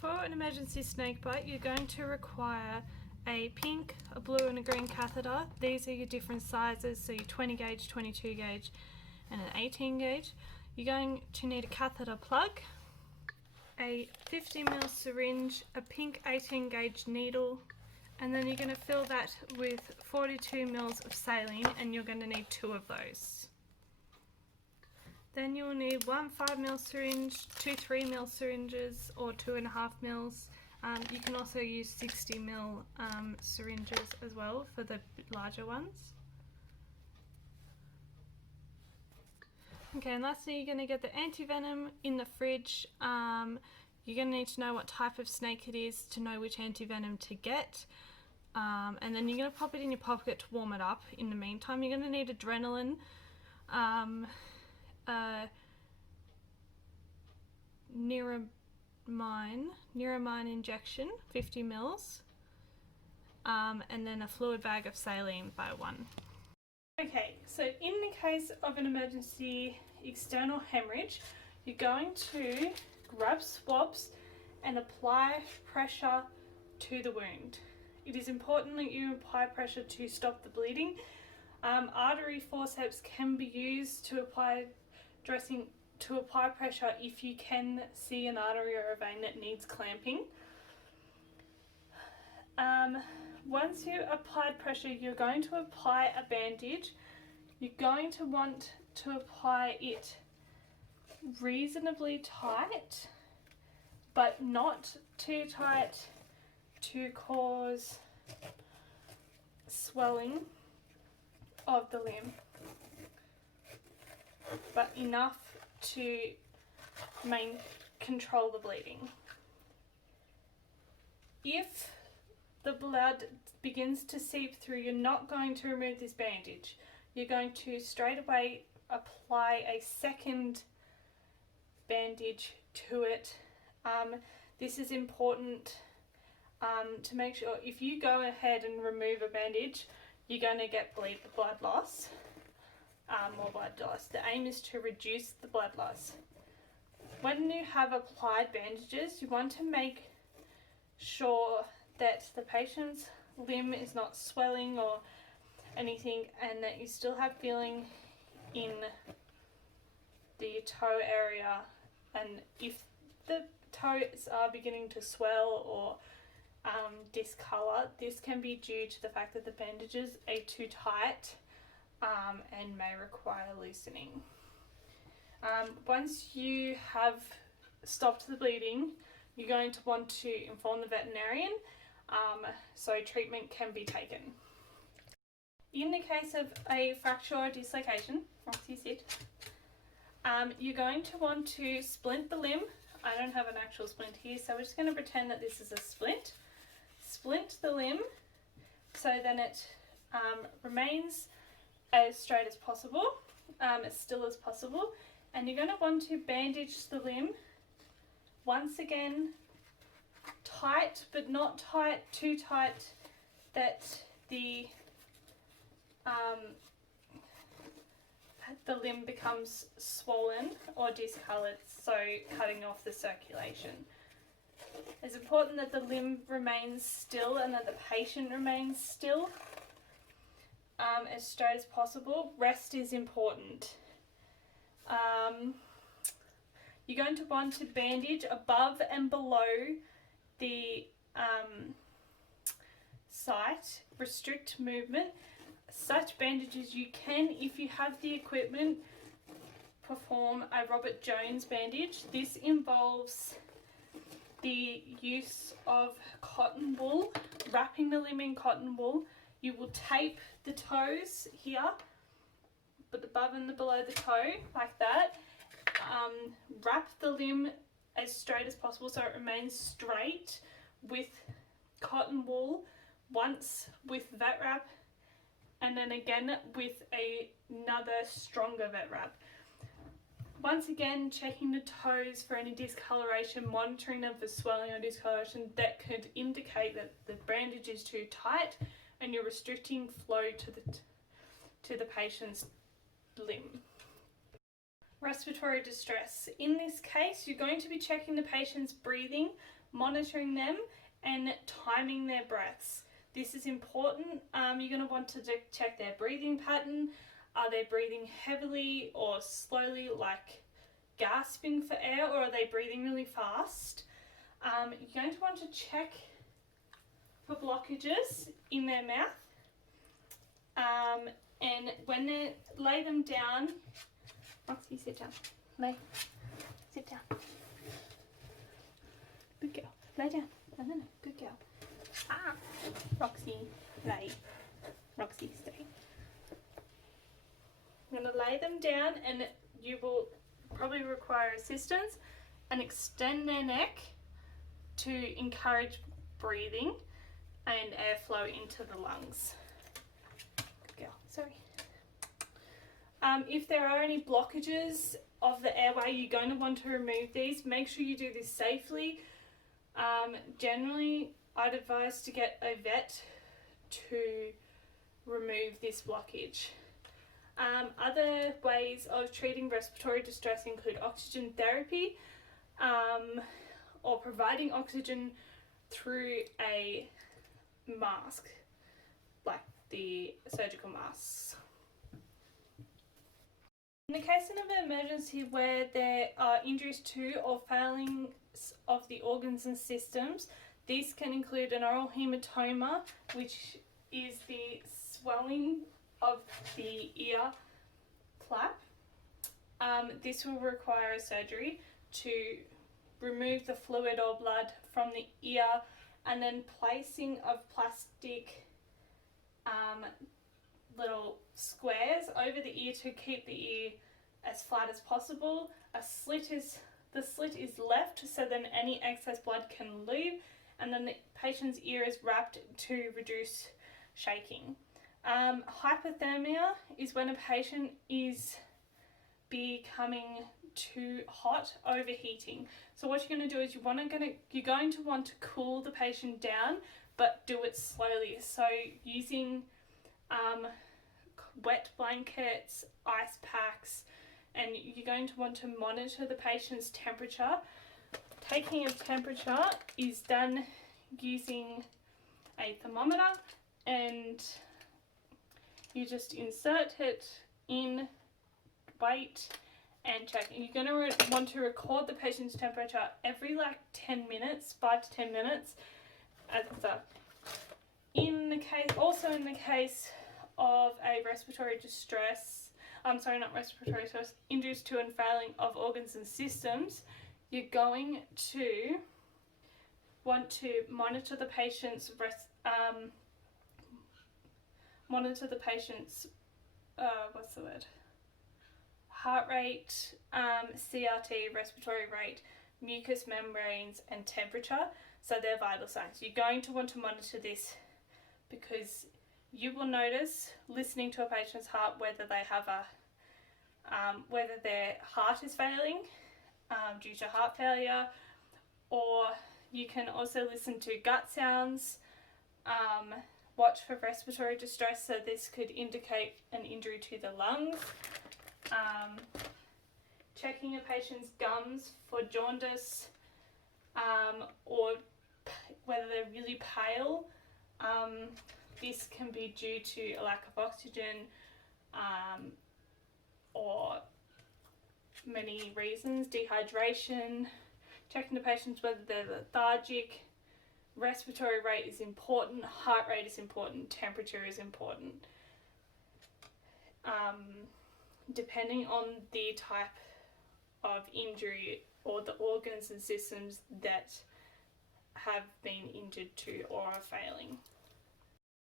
For an emergency snake bite, you're going to require a pink, a blue and a green catheter. These are your different sizes, so your 20 gauge, 22 gauge and an 18 gauge. You're going to need a catheter plug, a 50ml syringe, a pink 18 gauge needle, and then you're going to fill that with 42 ml of saline, and you're going to need 2 of those. Then you'll need 1 5ml syringe, 2 3ml syringes or 2.5 mils. You can also use 60ml syringes as well for the larger ones. Okay, and lastly, you're going to get the antivenom in the fridge. You're going to need to know what type of snake it is to know which antivenom to get. And then you're going to pop it in your pocket to warm it up. In the meantime, you're going to need adrenaline, Neuromine injection, 50 mils, and then a fluid bag of saline by 1. Okay, so in the case of an emergency external hemorrhage, you're going to grab swabs and apply pressure to the wound. It is important that you apply pressure to stop the bleeding. Artery forceps can be used to apply pressure if you can see an artery or a vein that needs clamping. Once you applied pressure, you're going to apply a bandage. You're going to want to apply it reasonably tight, but not too tight to cause swelling of the limb, but enough to control the bleeding. If the blood begins to seep through, you're not going to remove this bandage. You're going to straight away apply a second bandage to it. This is important to make sure if you go ahead and remove a bandage, you're going to get blood loss. More blood loss. The aim is to reduce the blood loss. When you have applied bandages, you want to make sure that the patient's limb is not swelling or anything, and that you still have feeling in the toe area. And if the toes are beginning to swell or discolor, this can be due to the fact that the bandages are too tight and may require loosening. Once you have stopped the bleeding, you're going to want to inform the veterinarian so treatment can be taken. In the case of a fracture or dislocation, you're going to want to splint the limb. I don't have an actual splint here, so we're just going to pretend that this is a splint. Splint the limb so then it remains as straight as possible, as still as possible, and you're going to want to bandage the limb once again, tight, but not too tight that the limb becomes swollen or discoloured, so cutting off the circulation. It's important that the limb remains still and that the patient remains still as straight as possible. Rest is important. You're going to want to bandage above and below the site, restrict movement. Such bandages you can, if you have the equipment, perform a Robert Jones bandage. This involves the use of cotton wool, wrapping the limb in cotton wool. You will tape the toes here, but above and below the toe, like that. Wrap the limb as straight as possible so it remains straight with cotton wool, once with vet wrap, and then again with another stronger vet wrap. Once again, checking the toes for any discoloration, monitoring them for swelling or discoloration that could indicate that the bandage is too tight and you're restricting flow to the patient's limb. Respiratory distress. In this case, you're going to be checking the patient's breathing, monitoring them and timing their breaths. This is important. You're going to want to check their breathing pattern. Are they breathing heavily or slowly, like gasping for air, or are they breathing really fast? You're going to want to check for blockages in their mouth. And when they lay them down, Roxy, sit down. Sit down. Good girl. Lay down. No. Good girl. Roxy, lay. Roxy, stay. I'm going to lay them down, and you will probably require assistance, and extend their neck to encourage breathing and airflow into the lungs. Good girl. Sorry. If there are any blockages of the airway, you're going to want to remove these. Make sure you do this safely. Generally, I'd advise to get a vet to remove this blockage. Other ways of treating respiratory distress include oxygen therapy, or providing oxygen through a mask, like the surgical masks. In the case of an emergency where there are injuries to or failings of the organs and systems, these can include an oral hematoma, which is the swelling of the ear flap. This will require a surgery to remove the fluid or blood from the ear, and then placing of plastic little squares over the ear to keep the ear as flat as possible. The slit is left so then any excess blood can leave, and then the patient's ear is wrapped to reduce shaking. Hypothermia is when a patient is becoming too hot, overheating. So what you're going to do is you're going to want to cool the patient down, but do it slowly. So using wet blankets, ice packs, and you're going to want to monitor the patient's temperature. Taking of temperature is done using a thermometer, and you just insert it in, wait, and check. And you're going to want to record the patient's temperature every 10 minutes, 5 to 10 minutes. In the case of a respiratory distress, injuries to and failing of organs and systems, you're going to want to monitor the patient's heart rate, CRT, respiratory rate, mucous membranes, and temperature. So they're vital signs. You're going to want to monitor this because you will notice, listening to a patient's heart, whether they have whether their heart is failing due to heart failure, or you can also listen to gut sounds. Watch for respiratory distress, so this could indicate an injury to the lungs. Checking a patient's gums for jaundice, or whether they're really pale. This can be due to a lack of oxygen, or many reasons, dehydration. Checking the patients whether they're lethargic. Respiratory rate is important, heart rate is important, temperature is important. Depending on the type of injury or the organs and systems that have been injured to or are failing.